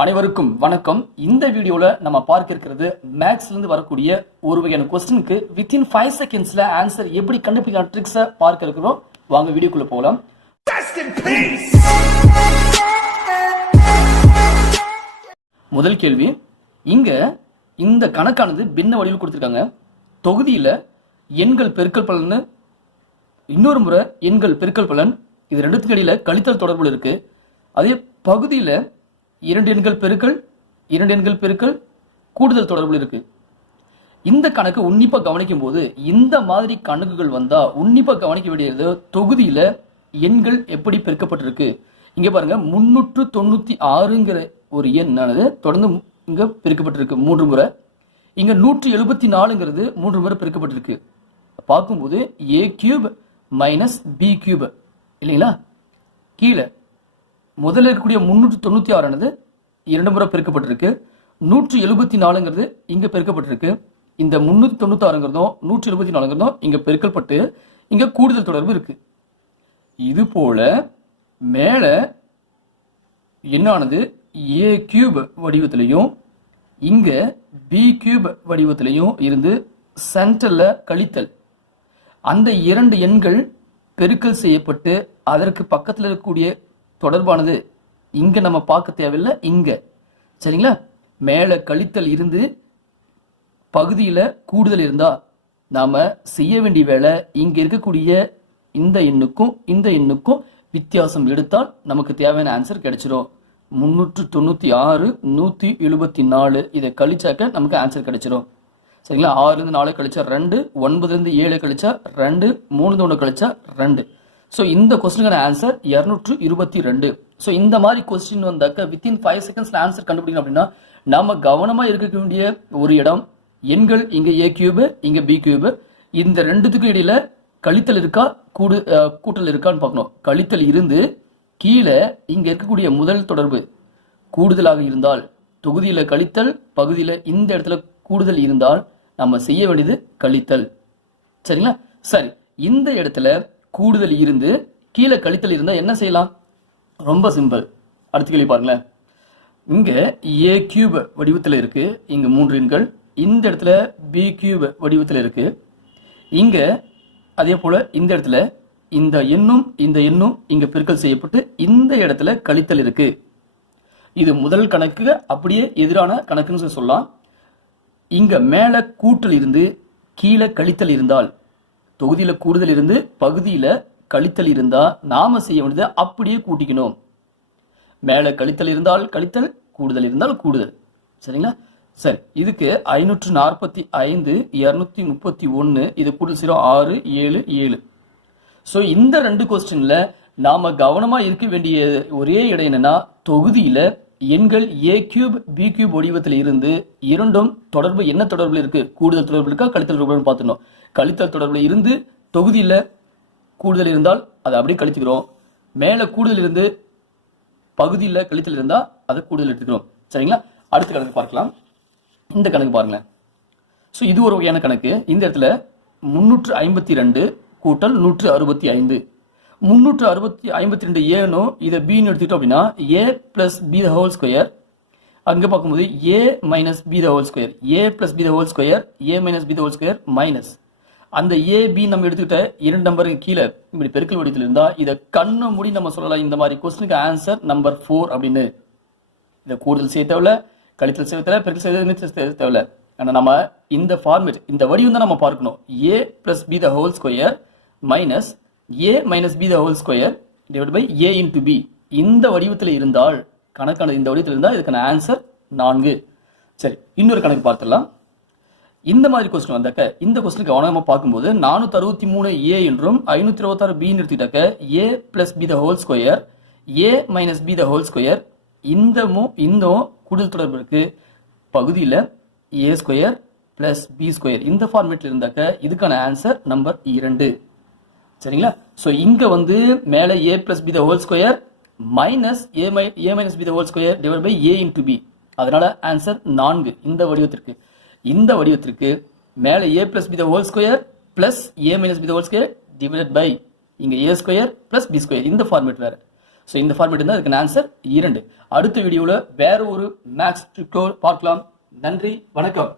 அனைவருக்கும் வணக்கம். இந்த வீடியோல நம்ம பார்க்க இருக்கிறது மேக்ஸ்ல இருந்து வரக்கூடிய ஒரு வகையான கொஸ்டினுக்கு வித்தின் ஃபைவ் செகண்ட்ஸ்ல ஆன்சர் எப்படி கண்டுபிடிக்கிற ட்ரிக்ஸை பார்க்க இருக்கிறோம். வாங்க வீடியோக்குள்ள போகலாம்! முதல் கேள்வி இங்க இந்த கணக்கானது பின்ன வடிவில் கொடுத்திருக்காங்க. தொகுதியில எண்கள் பெருக்கல் பலன்னு இன்னொரு முறை எண்கள் பெருக்கல் பலன் இது ரெண்டுத்துக்கு இடையில கழித்தல் தொடர்புல இருக்கு. அதே பகுதியில இரண்டு எண்கள் பெருக்கள் இரண்டு எண்கள் பெருக்கள் கூடுதல் தொடர்புல இருக்கு. இந்த கணக்கு உன்னிப்பா கவனிக்கும் போது இந்த மாதிரி கணக்குகள் வந்தா உன்னிப்பா கவனிக்க வேண்டியது தொகுதியில எண்கள் எப்படி பெருக்கப்பட்டிருக்கு. இங்க பாருங்க முன்னூற்று தொண்ணூத்தி ஆறுங்கிற ஒரு எண்ணானது தொடர்ந்து இங்க பெருக்கப்பட்டிருக்கு மூன்று முறை. இங்க நூற்றி எழுபத்தி நாலுங்கிறது மூன்று முறை பெருக்கப்பட்டிருக்கு. பார்க்கும்போது A cube minus B cube இல்லைங்களா? கீழே. முதல்ல இருக்கக்கூடிய முன்னூற்றி தொண்ணூற்றி ஆறானது இரண்டு முறை பெருக்கப்பட்டிருக்கு. நூற்றி எழுபத்தி நாலுங்கிறது இங்கே பெருக்கப்பட்டிருக்கு. இந்த முந்நூற்றி தொண்ணூத்தி ஆறுங்கிறதும் நூற்றி எழுபத்தி நாலுங்கிறதும் இங்கே பெருக்கப்பட்டு இங்கே கூடுதல் தொடர்பு இருக்கு. இது போல மேலே என்னானது? ஏ கியூப் வடிவத்திலையும் இங்கே பி கியூப் வடிவத்திலையும் இருந்து சென்டரில் கழித்தல். அந்த இரண்டு எண்கள் பெருக்கல் செய்யப்பட்டு அதற்கு பக்கத்தில் இருக்கக்கூடிய தொடர்பானது இங்க நம்ம பார்க்க தேவையில்லை இங்க. சரிங்களா? மேல கழித்தல் இருந்து பகுதியில கூடுதல் இருந்தா நாம செய்ய வேண்டிய வேலை இங்க இருக்கக்கூடிய இந்த எண்ணுக்கும் இந்த எண்ணுக்கும் வித்தியாசம் எடுத்தால் நமக்கு தேவையான ஆன்சர் கிடைச்சிரும். முன்னூற்று தொண்ணூற்றி ஆறு நூற்றி எழுபத்தி நாலு. இதை கழிச்சாக்க நமக்கு ஆன்சர் கிடைச்சிரும். சரிங்களா? ஆறுலேருந்து நாலு கழிச்சா ரெண்டு ஒன்பதுலேருந்து ஏழு கழிச்சா ரெண்டு மூணு ஒன்று கழிச்சா ரெண்டு. ஸோ இந்த கொஸ்டினுக்கான ஆன்சர் இரநூற்று இருபத்தி ரெண்டு ஸோ இந்த மாதிரி கொஸ்டின் வந்தாக்க வித்தின் ஃபைவ் செகண்ட்ஸில் ஆன்சர் கண்டுபிடிக்கணும் அப்படின்னா நம்ம கவனமாக இருக்க வேண்டிய ஒரு இடம் எண்கள் இங்கே ஏ கியூபு இங்கே பி கியூபு இந்த ரெண்டுத்துக்கும் இடையில கழித்தல் இருக்கா? கூடு கூட்டல் இருக்கான்னு பார்க்கணும். கழித்தல் இருந்து கீழே இங்கே இருக்கக்கூடிய முதல் தொடர்பு கூடுதலாக இருந்தால் தொகுதியில் கழித்தல் பகுதியில் இந்த இடத்துல கூடுதல் இருந்தால் நம்ம செய்ய வேண்டியது கழித்தல். சரிங்களா? சரி இந்த இடத்துல கூடுதல் இருந்து கீழே கழித்தல் இருந்தால் என்ன செய்யலாம்? ரொம்ப சிம்பிள் அடுத்து கேள்வி பாருங்களேன். இங்கே ஏ கியூப் வடிவத்தில் இருக்குது இங்கே மூன்று எண்கள். இந்த இடத்துல பி கியூப் வடிவத்தில் இருக்குது இங்கே அதே போல் இந்த இடத்துல இந்த எண்ணும் இந்த எண்ணும் இங்கே பெருக்கல் செய்யப்பட்டு இந்த இடத்துல கழித்தல் இருக்குது இது முதல் கணக்கு. அப்படியே எதிரான கணக்குன்னு சொல்லி சொல்லலாம். இங்கே மேலே கூட்டல் இருந்து கீழே கழித்தல் இருந்தால் தொகுதியில் கூடுதல் இருந்து பகுதியில் கழித்தல் இருந்தால் நாம் செய்ய வேண்டியதை அப்படியே கூட்டிக்கணும். மேலே கழித்தல் இருந்தால் கழித்தல் கூடுதல் இருந்தால் கூடுதல். சரிங்களா? சரி இதுக்கு ஐநூற்று நாற்பத்தி ஐந்து இரநூத்தி முப்பத்தி ஒன்று இது கூடுதல் சீரோ ஆறு ஏழு ஏழு. ஸோ இந்த ரெண்டு கொஸ்டினில் நாம் கவனமாக இருக்க வேண்டிய ஒரே இடம் என்னன்னா தொகுதியில் எண்கள் ஏ கியூப் பி கியூப் வடிவத்தில் இருந்து இரண்டும் தொடர்பு என்ன தொடர்பில் இருக்கு? கூடுதல் தொடர்பு இருக்கா? கழித்தல் தொடர்பு பார்த்துடணும். கழித்தல் தொடர்பில் இருந்து தொகுதியில் கூடுதல் இருந்தால் அதை அப்படியே கழிச்சுக்கிறோம். மேலே கூடுதல் இருந்து பகுதியில் கழித்தல் இருந்தால் அதை கூடுதல் எடுத்துக்கிறோம். சரிங்களா? அடுத்த கணக்கு பார்க்கலாம். இந்த கணக்கு பாருங்களேன் ஸோ இது ஒரு வகையான கணக்கு. இந்த இடத்துல முன்னூற்று ஐம்பத்தி ரெண்டு கூட்டல் நூற்று அறுபத்தி ஐந்து. முந்நூற்று அறுபத்தி ஐம்பத்தி ரெண்டு ஏனும் இதை பின்னு எடுத்துக்கிட்டோம் அப்படின்னா A plus B the whole square அங்கே பார்க்கும்போது A minus B the whole square A plus B the whole square A minus B the whole square minus அந்த ஏ பி நம்ம எடுத்துக்கிட்ட இரண்டு நம்பருக்கு கீழே இப்படி பெருக்கல் வடிவத்தில் இருந்தால் இதை கண்ணை மூடி நம்ம சொல்லலாம். இந்த மாதிரி கொஸ்டினுக்கு ஆன்சர் நம்பர் ஃபோர் அப்படின்னு. இதை கூடுதல் செய்ய தேவையில்ல கழித்தல் செய்ய தேவை பெருக்கல் செய்ய தேவை- தேவையில்ல. ஆனால் நம்ம இந்த ஃபார்மேட் இந்த வடிவம் தான் நம்ம பார்க்கணும். A plus B the whole square minus A minus B the whole square divide by A into B இந்த வடிவத்தில் இருந்தால் கணக்கான இந்த வடிவத்தில் இருந்தால் இதுக்கான ஆன்சர் நான்கு. சரி இன்னொரு கணக்கு பார்த்துடலாம். இந்த மாதிரி கொஸ்டின் வந்தாக்க இந்த கொஸ்டின் கவனமாக பார்க்கும்போது நானூற்றி அறுபத்தி மூணு ஏ என்றும் ஐநூற்றி இருபத்தாறு பின்னு எடுத்துக்கிட்டாக்க A plus B the whole square A minus B the whole square இந்த இந்த கூடுதல் தொடர்பு இருக்கு. பகுதியில் A square plus B square இந்த ஃபார்மேட்டில் இருந்தாக்க இதுக்கான ஆன்சர் நம்பர் இரண்டு. சரிங்களா? ஸோ இங்கே வந்து மேலே A plus B the whole square minus A my A minus B the whole square divide by A into B அதனால ஆன்சர் நான்கு. இந்த வடிவத்திற்கு. இந்த வடிவத்திற்கு மேலே A plus B the whole square plus A minus B the whole square divide by இங்கே A square plus B square இந்த format வேறு. ஸோ இந்த ஃபார்மேட் தான் அதுக்கு ஆன்சர் இரண்டு. அடுத்த வீடியோவில் வேற ஒரு மேக்ஸ் ட்ரிக்கோ பார்க்கலாம். நன்றி. வணக்கம்.